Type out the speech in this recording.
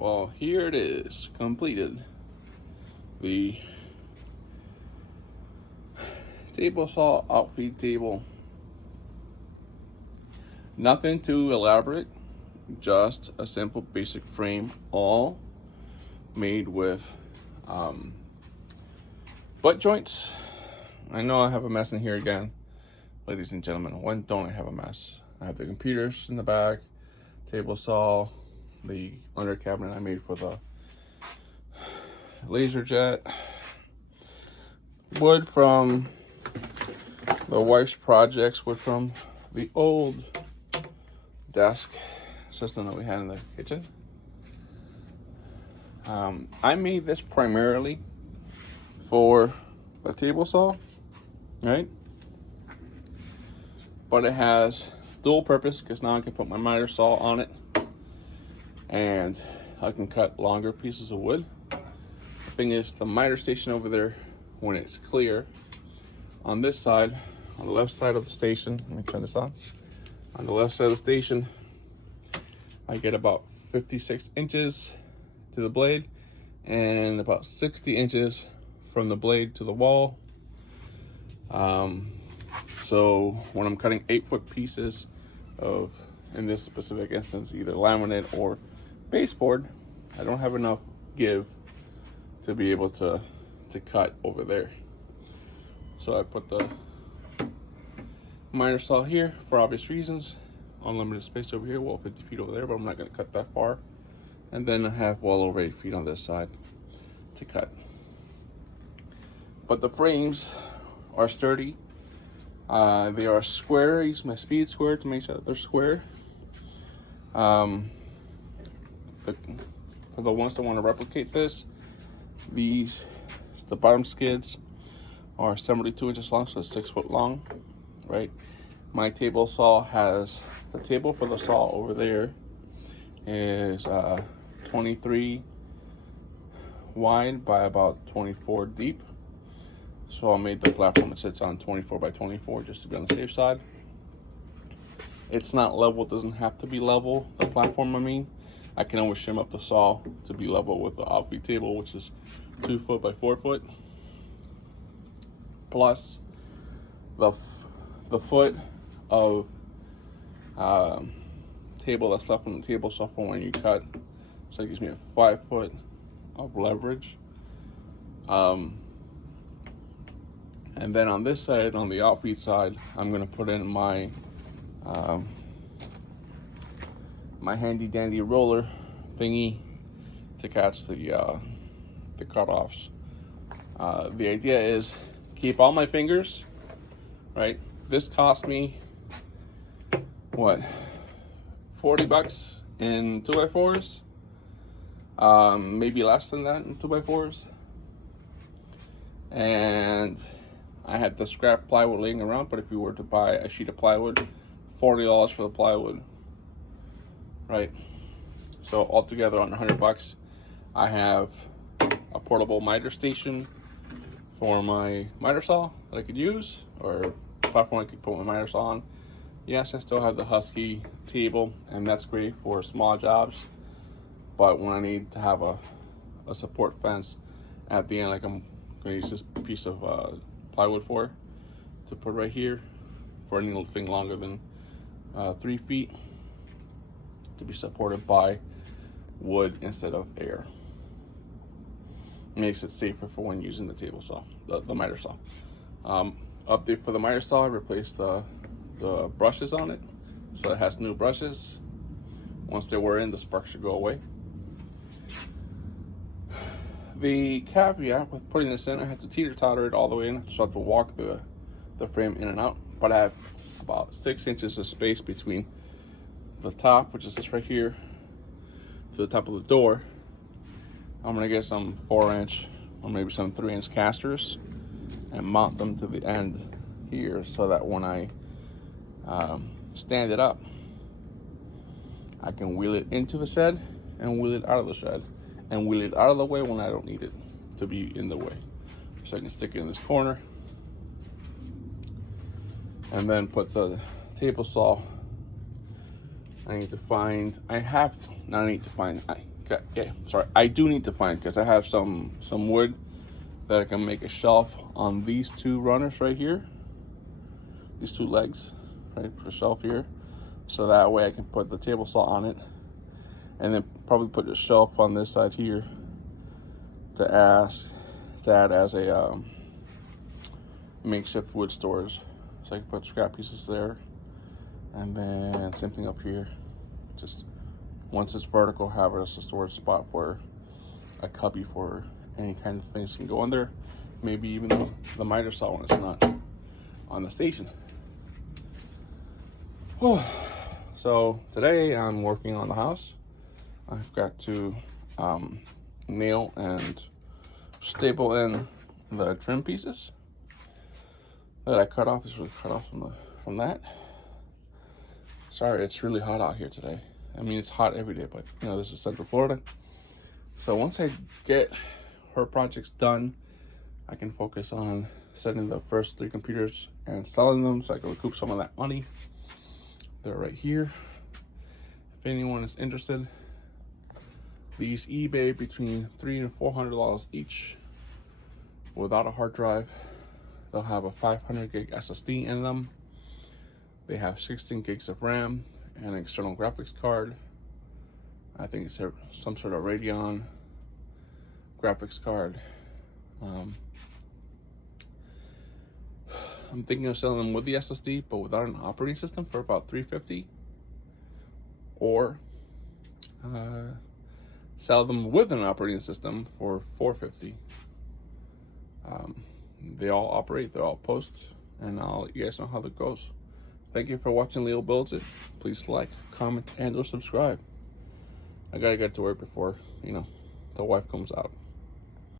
Well, here it is, completed. The table saw outfeed table. Nothing too elaborate, just a simple basic frame, all made with butt joints. I know I have a mess in here again, ladies and gentlemen. When don't I have a mess? I have the computers in the back, table saw, the under cabinet I made for the laser jet, wood from the wife's projects, wood from the old desk system that we had in the kitchen. I made this primarily for a table saw, right? But it has dual purpose because now I can put my miter saw on it and I can cut longer pieces of wood. The thing is, the miter station over there, when it's clear, on this side, on the left side of the station, let me turn this on. On the left side of the station, I get about 56 inches to the blade and about 60 inches from the blade to the wall. So when I'm cutting 8-foot pieces of, in this specific instance, either laminate or baseboard, I don't have enough give to be able to cut over there. So I put the miter saw here for obvious reasons. Unlimited space over here, well, 50 feet over there, but I'm not going to cut that far. And then I have well over 8 feet on this side to cut. But the frames are sturdy. They are square. I use my speed square to make sure that they're square. For the ones that want to replicate this, the bottom skids are 72 inches long, so it's 6 foot long, right? My table saw has, the table for the saw over there is 23 wide by about 24 deep. So I made the platform that sits on 24 by 24 just to be on the safe side. It's not level, it doesn't have to be level, the platform I mean. I can always trim up the saw to be level with the Outfeed table, which is 2 foot by 4 foot. Plus the foot of table that's left on the table saw for when you cut. So it gives me a 5 foot of leverage. And then on this side, on the Outfeed side, I'm gonna put in my my handy dandy roller thingy to catch the cutoffs. The idea is keep all my fingers, right? This cost me what, 40 bucks in 2x4s, maybe less than that in 2x4s. And I had the scrap plywood laying around, but if you were to buy a sheet of plywood, $40 for the plywood, right? So altogether on 100 bucks, I have a portable miter station for my miter saw that I could use, or a platform I could put my miter saw on. Yes, I still have the Husky table, and that's great for small jobs, but when I need to have a support fence at the end, like I'm gonna use this piece of plywood for, to put right here for anything longer than 3 feet, to be supported by wood instead of air. It makes it safer for when using the table saw, the miter saw. Update for the miter saw, I replaced the brushes on it, so it has new brushes. Once they were in, the sparks should go away. The caveat with putting this in, I had to teeter-totter it all the way in, so I have to walk the frame in and out. But I have about 6 inches of space between the top, which is this right here, to the top of the door. I'm gonna get some 4-inch or maybe some 3-inch casters and mount them to the end here, so that when I stand it up, I can wheel it into the shed and wheel it out of the shed, and wheel it out of the way when I don't need it to be in the way. So I can stick it in this corner and then put the table saw. I Okay, sorry. I do need to find, because I have some wood that I can make a shelf on these two runners right here. These two legs, right, for the shelf here. So that way I can put the table saw on it, and then probably put the shelf on this side here to add as a makeshift wood storage. So I can put scrap pieces there, and then same thing up here. Just once it's vertical, have it as a storage spot for a cubby for any kind of things can go in there. Maybe even the miter saw when it's not on the station. Oh. So today I'm working on the house. I've got to nail and staple in the trim pieces that I cut off. Is really cut off from that. Sorry, it's really hot out here today. I mean, it's hot every day, but you know, this is Central Florida. So once I get her projects done, I can focus on setting the first 3 computers and selling them, so I can recoup some of that money. They're right here. If anyone is interested, these eBay between $300 and $400 each, without a hard drive. They'll have a 500 gig SSD in them. They have 16 gigs of RAM and an external graphics card. I think it's some sort of Radeon graphics card. I'm thinking of selling them with the SSD, but without an operating system, for about $350, or sell them with an operating system for $450. They all operate, they're all posts, and I'll let you guys know how that goes. Thank you for watching Leo Builds It. Please like, comment, and or subscribe. I gotta get to work before, you know, the wife comes out.